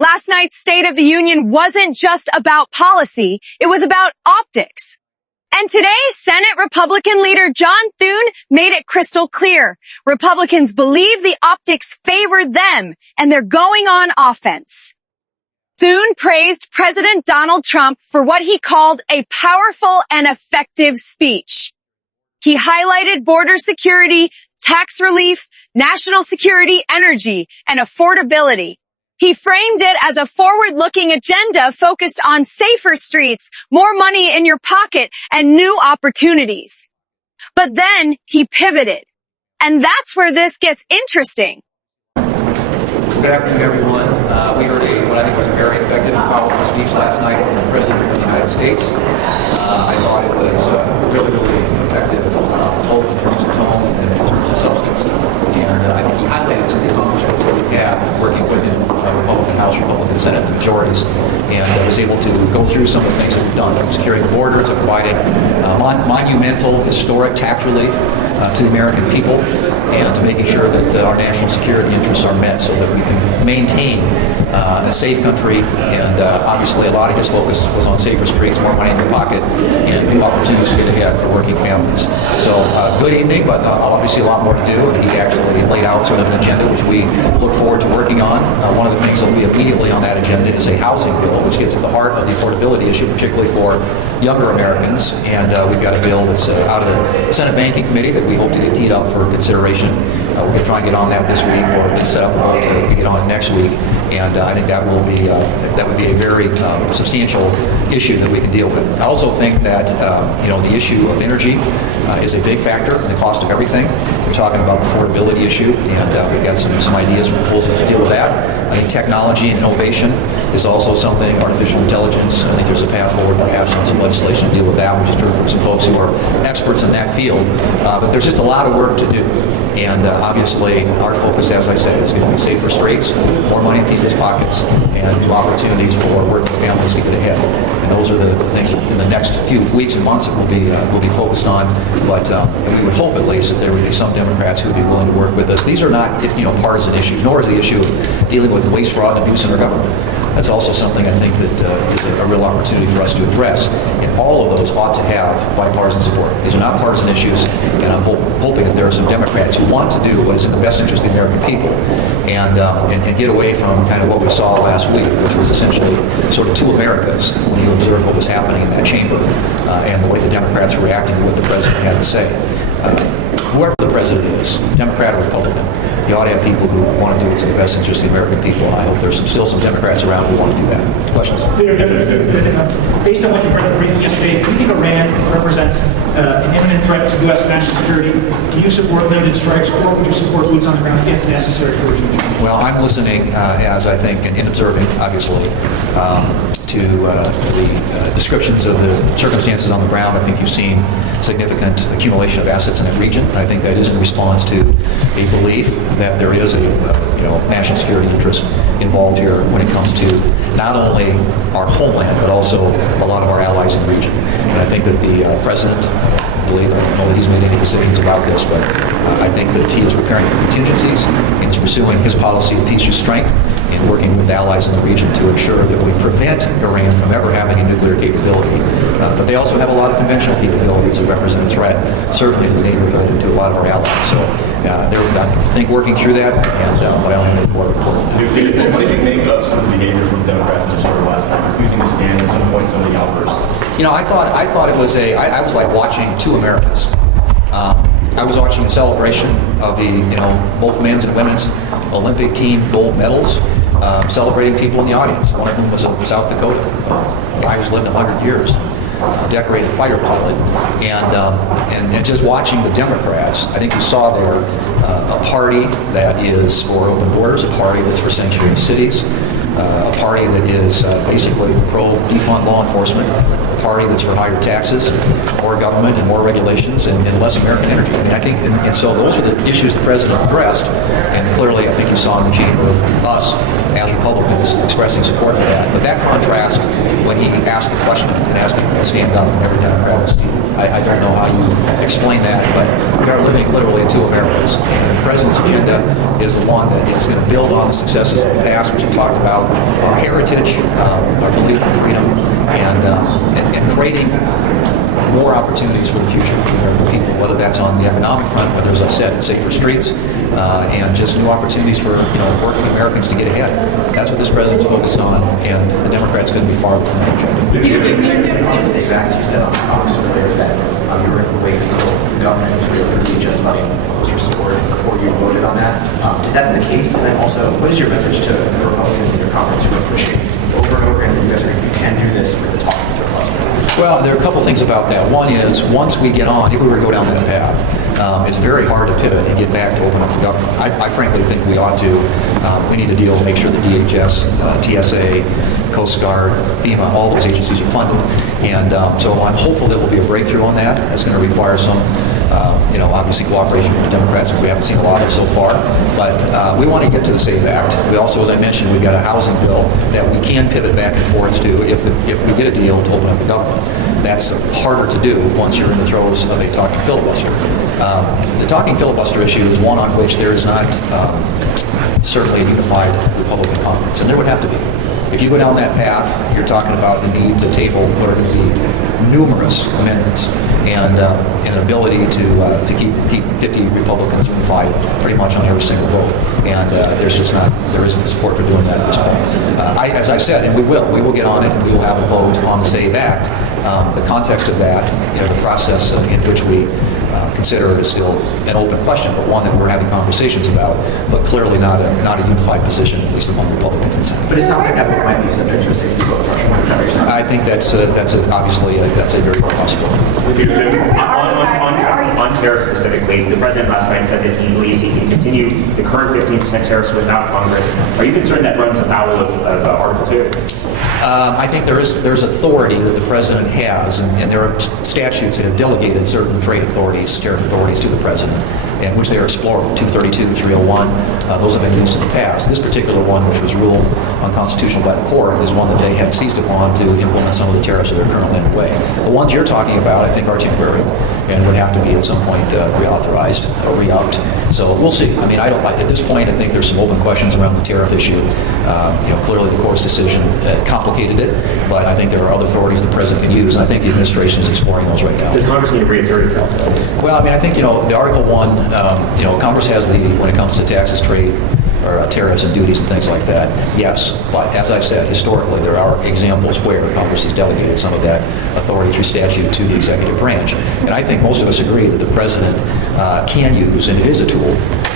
Last night's State of the Union wasn't just about policy, it was about optics. And today, Senate Republican Leader John Thune made it crystal clear. Republicans believe the optics favored them, and they're going on offense. Thune praised President Donald Trump for what he called a powerful and effective speech. He highlighted border security, tax relief, national security, energy, and affordability. He framed it as a forward-looking agenda focused on safer streets, more money in your pocket, and new opportunities. But then he pivoted. And that's where this gets interesting. Good afternoon, everyone. We heard what I think was a very effective and powerful speech last night from the President of the United States. I thought it was really effective, both in terms of tone and in terms of substance. And I think he highlighted some of the accomplishments that we had working within Republican House, Republican Senate, the majorities, and was able to go through some of the things that we've done, from securing the border to providing monumental, historic tax relief to the American people, and to making sure that our national security interests are met so that we can maintain a safe country. And obviously a lot of his focus was on safer streets, more money in your pocket, and new opportunities to get ahead for working families. So good evening, but obviously a lot more to do. And he actually laid out sort of an agenda which we look forward to working on. One of the things that will be immediately on that agenda is a housing bill, which gets at the heart of the affordability issue, particularly for younger Americans. And we've got a bill that's out of the Senate Banking Committee that we hope to get teed up for consideration. We're going to try and get on that this week, or set up a vote to get on next week. And I think that would be a very substantial issue that we can deal with. I also think that the issue of energy is a big factor in the cost of everything. We're talking about the affordability issue, and we've got some ideas and proposals to deal with that. I think technology and innovation is also something. Artificial intelligence, I think there's a path forward perhaps on some legislation to deal with that. We just heard from some folks who are experts in that field. But there's just a lot of work to do. And obviously, our focus, as I said, is going to be safer streets, more money in people's pockets, and new opportunities for working families to get ahead. And those are the things in the next few weeks and months that we'll be focused on. But and we would hope, at least, that there would be some Democrats who would be willing to work with us. These are not, partisan issues, nor is the issue of dealing with waste, fraud, and abuse in our government. That's also something I think that is a real opportunity for us to address. And all of those ought to have bipartisan support. These are not partisan issues, and I'm hoping that there are some Democrats who want to do what is in the best interest of the American people, and get away from kind of what we saw last week, which was essentially sort of two Americas when you observe what was happening in that chamber, and the way the Democrats were reacting to what the president had to say. Whoever the president is, Democrat or Republican, you ought to have people who want to do what's in the best interest of the American people, and I hope there's still some Democrats around who want to do that. Questions? Based on what you heard in the briefing yesterday, do you think Iran represents an imminent threat to U.S. national security? Do you support limited strikes, or would you support boots on the ground if necessary for regime change? Well, I'm listening, as I think, and observing, obviously, to the descriptions of the circumstances on the ground. I think you've seen significant accumulation of assets in that region. And I think that is in response to a belief that there is a national security interest involved here when it comes to not only our homeland, but also a lot of our allies in the region. And I think that the president, I don't know that he's made any decisions about this, but I think that he is preparing for contingencies and is pursuing his policy of peace through strength and working with allies in the region to ensure that we prevent Iran from ever having a nuclear capability. But they also have a lot of conventional capabilities that represent a threat, certainly to the neighborhood and to a lot of our allies. So they're, I think, working through that, and but I don't have any more to report on that. What did you make of some of the behavior from Democrats in the chamber last time, refusing to stand at some point, some of the outbursts? I thought it was I was like watching two Americas. I was watching a celebration of the, both men's and women's Olympic team gold medals, celebrating people in the audience. One of them was a South Dakota guy who's lived 100 years, decorated fighter pilot, and just watching the Democrats. I think you saw there a party that is for open borders, a party that's for sanctuary cities, a party that is basically pro-defund law enforcement, a party that's for higher taxes, more government and more regulations, and less American energy. I mean, I think, and so those are the issues the president addressed, and clearly I think you saw in the chamber us as Republicans expressing support for that. But that contrast, when he asked the question and asked people to stand up when every Democrat was seated, I don't know how you explain that, but we are living literally in two Americas. And the president's agenda is the one that is going to build on the successes of the past, which he talked about, our heritage, our belief in freedom, and creating more opportunities for the future for the American people, whether that's on the economic front, whether, as I said, safer streets, and just new opportunities for working Americans to get ahead. That's what this president's focused on, and the Democrats couldn't be farther from that agenda. You say back, you said on Fox earlier that you were going to wait until the government was really just money was restored before you voted on that. Is that the case? And then also, what is your message to the Republicans in your conference who are pushing over and over again that you guys can do this for the talking to the Republicans? Well, there are a couple things about that. One is, once we get on, if we were to go down that path, it's very hard to pivot and get back to open up the government. I frankly think we ought to. We need a deal to make sure that DHS, TSA, Coast Guard, FEMA, all those agencies are funded. And so I'm hopeful there will be a breakthrough on that. It's going to require some, obviously cooperation with the Democrats, which we haven't seen a lot of so far. But we want to get to the SAVE Act. We also, as I mentioned, we've got a housing bill that we can pivot back and forth to if we get a deal to open up the government. That's harder to do once you're in the throes of a talking filibuster. The talking filibuster issue is one on which there is not certainly a unified Republican conference, and there would have to be. If you go down that path, you're talking about the need to table what are going to be numerous amendments and an ability to keep 50 Republicans unified pretty much on every single vote. And there isn't support for doing that at this point. As I've said, and we will get on it, and we will have a vote on the SAVE Act. The context of that, the process in which we consider it is still an open question, but one that we're having conversations about, but clearly not a unified position, at least among Republicans in the Senate. But it sounds like that might be subject to a 60-vote threshold. Is that what you're saying? I think obviously a very good possibility. On tariffs specifically, the president last night said that he believes he can continue the current 15% tariffs without Congress. Are you concerned that runs afoul of Article 2? I think there's authority that the president has, and there are statutes that have delegated certain trade authorities, tariff authorities to the president, and which they are exploring. 232, 301, those have been used in the past. This particular one, which was ruled unconstitutional by the court, is one that they had seized upon to implement some of the tariffs that are currently underway. The ones you're talking about, I think, are temporary and would have to be at some point reauthorized or re-upped. So we'll see. I mean, at this point, I think there's some open questions around the tariff issue. Clearly the court's decision complicated it, but I think there are other authorities the president can use, and I think the administration is exploring those right now. Does Congress need to reassert itself? Well, I mean, I think, the Article 1, Congress has when it comes to taxes, trade, or tariffs and duties and things like that, yes. But as I've said, historically, there are examples where Congress has delegated some of that authority through statute to the executive branch. And I think most of us agree that the president can use, and it is a tool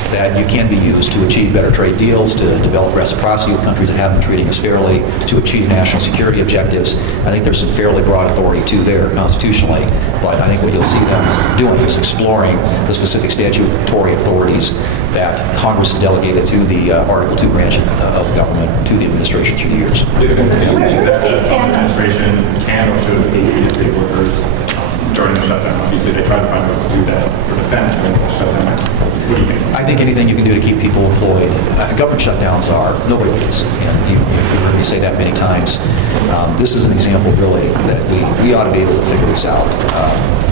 that you can be used to achieve better trade deals, to develop reciprocity with countries that have been treating us fairly, to achieve national security objectives. I think there's some fairly broad authority too there constitutionally, but I think what you'll see them doing is exploring the specific statutory authorities that Congress has delegated to the Article 2 branch of government, to the administration through the years. Do you think that the administration can or should pay state workers during the shutdown? Obviously, they try to find ways to do that for defense during the shutdown. What do you think? I think anything you can do to keep people employed. Government shutdowns are no wages. And you've heard me say that many times. This is an example, really, that we ought to be able to figure this out.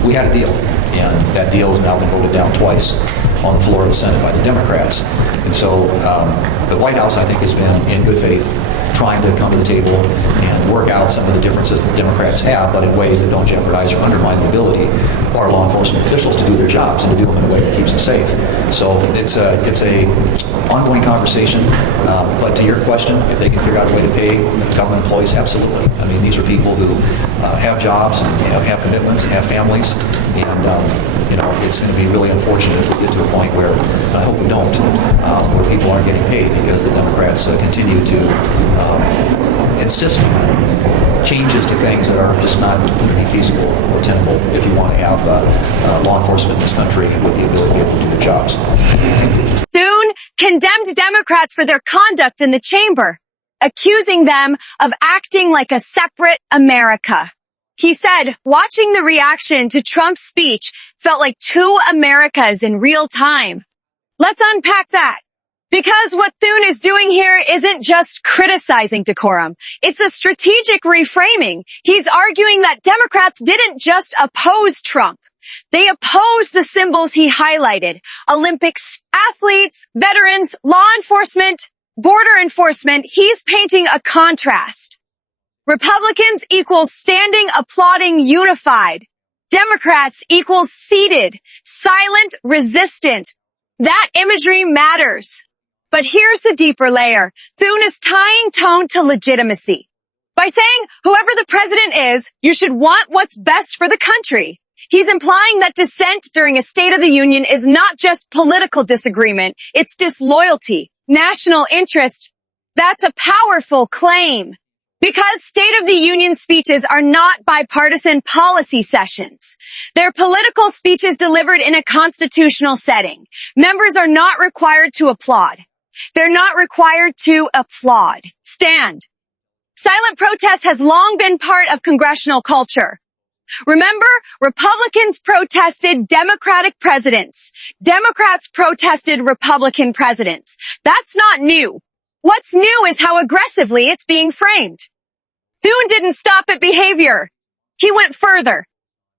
We had a deal, and that deal has now been voted down twice on the floor of the Senate by the Democrats. And so the White House, I think, has been in good faith trying to come to the table and work out some of the differences that Democrats have, but in ways that don't jeopardize or undermine the ability of our law enforcement officials to do their jobs and to do them in a way that keeps them safe. So it's a ongoing conversation, but to your question, if they can figure out a way to pay government employees, absolutely. I mean, these are people who have jobs and have commitments and have families, and it's going to be really unfortunate if we get to a point where, and I hope we don't, where people aren't getting paid because the Democrats continue to insist on changes to things that are just not going to be feasible or tenable if you want to have law enforcement in this country with the ability to be able to do their jobs. Thune condemned Democrats for their conduct in the chamber, accusing them of acting like a separate America. He said, watching the reaction to Trump's speech felt like two Americas in real time. Let's unpack that. Because what Thune is doing here isn't just criticizing decorum. It's a strategic reframing. He's arguing that Democrats didn't just oppose Trump. They opposed the symbols he highlighted: Olympics, athletes, veterans, law enforcement, border enforcement. He's painting a contrast. Republicans equals standing, applauding, unified. Democrats equals seated, silent, resistant. That imagery matters. But here's the deeper layer. Thune is tying tone to legitimacy. By saying, whoever the president is, you should want what's best for the country. He's implying that dissent during a State of the Union is not just political disagreement, it's disloyalty, national interest. That's a powerful claim. Because State of the Union speeches are not bipartisan policy sessions. They're political speeches delivered in a constitutional setting. Members are not required to applaud. They're not required to applaud. Stand. Silent protest has long been part of congressional culture. Remember, Republicans protested Democratic presidents. Democrats protested Republican presidents. That's not new. What's new is how aggressively it's being framed. Thune didn't stop at behavior. He went further,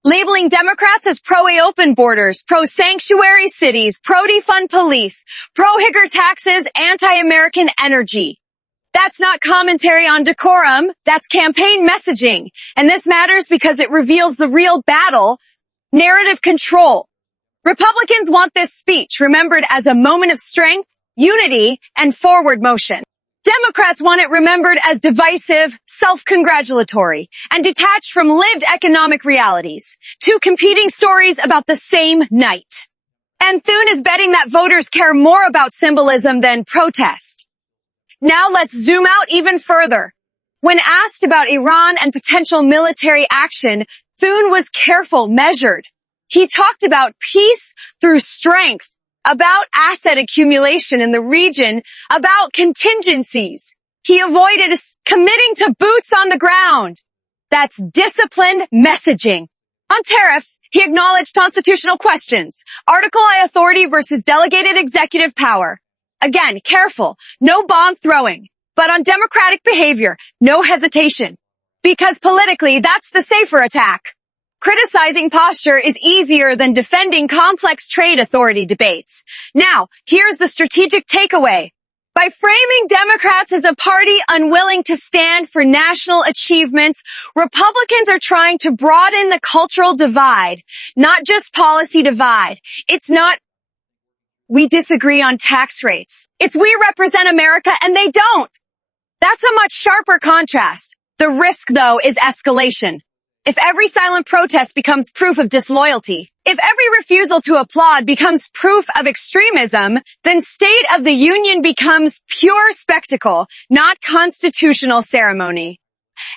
labeling Democrats as pro-open borders, pro-sanctuary cities, pro-defund police, pro-higger taxes, anti-American energy. That's not commentary on decorum, that's campaign messaging. And this matters because it reveals the real battle: narrative control. Republicans want this speech remembered as a moment of strength, unity, and forward motion. Democrats want it remembered as divisive, self-congratulatory, and detached from lived economic realities. Two competing stories about the same night. And Thune is betting that voters care more about symbolism than protest. Now let's zoom out even further. When asked about Iran and potential military action, Thune was careful, measured. He talked about peace through strength, about asset accumulation in the region, about contingencies. He avoided committing to boots on the ground. That's disciplined messaging. On tariffs, he acknowledged constitutional questions: Article I authority versus delegated executive power. Again, careful, no bomb throwing. But on democratic behavior, no hesitation. Because politically, that's the safer attack. Criticizing posture is easier than defending complex trade authority debates. Now, here's the strategic takeaway. By framing Democrats as a party unwilling to stand for national achievements, Republicans are trying to broaden the cultural divide, not just policy divide. It's not we disagree on tax rates. It's we represent America and they don't. That's a much sharper contrast. The risk, though, is escalation. If every silent protest becomes proof of disloyalty, if every refusal to applaud becomes proof of extremism, then State of the Union becomes pure spectacle, not constitutional ceremony.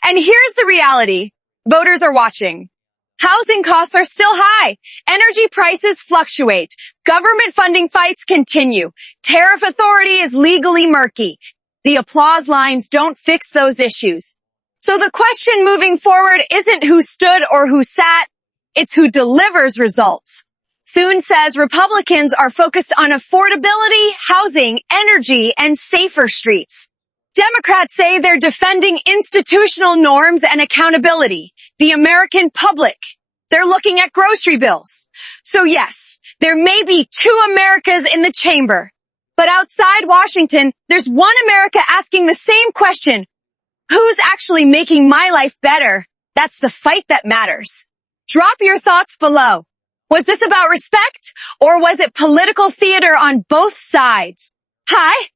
And here's the reality. Voters are watching. Housing costs are still high. Energy prices fluctuate. Government funding fights continue. Tariff authority is legally murky. The applause lines don't fix those issues. So the question moving forward isn't who stood or who sat, it's who delivers results. Thune says Republicans are focused on affordability, housing, energy, and safer streets. Democrats say they're defending institutional norms and accountability, the American public. They're looking at grocery bills. So yes, there may be two Americas in the chamber. But outside Washington, there's one America asking the same question. Who's actually making my life better? That's the fight that matters. Drop your thoughts below. Was this about respect, or was it political theater on both sides? Hi,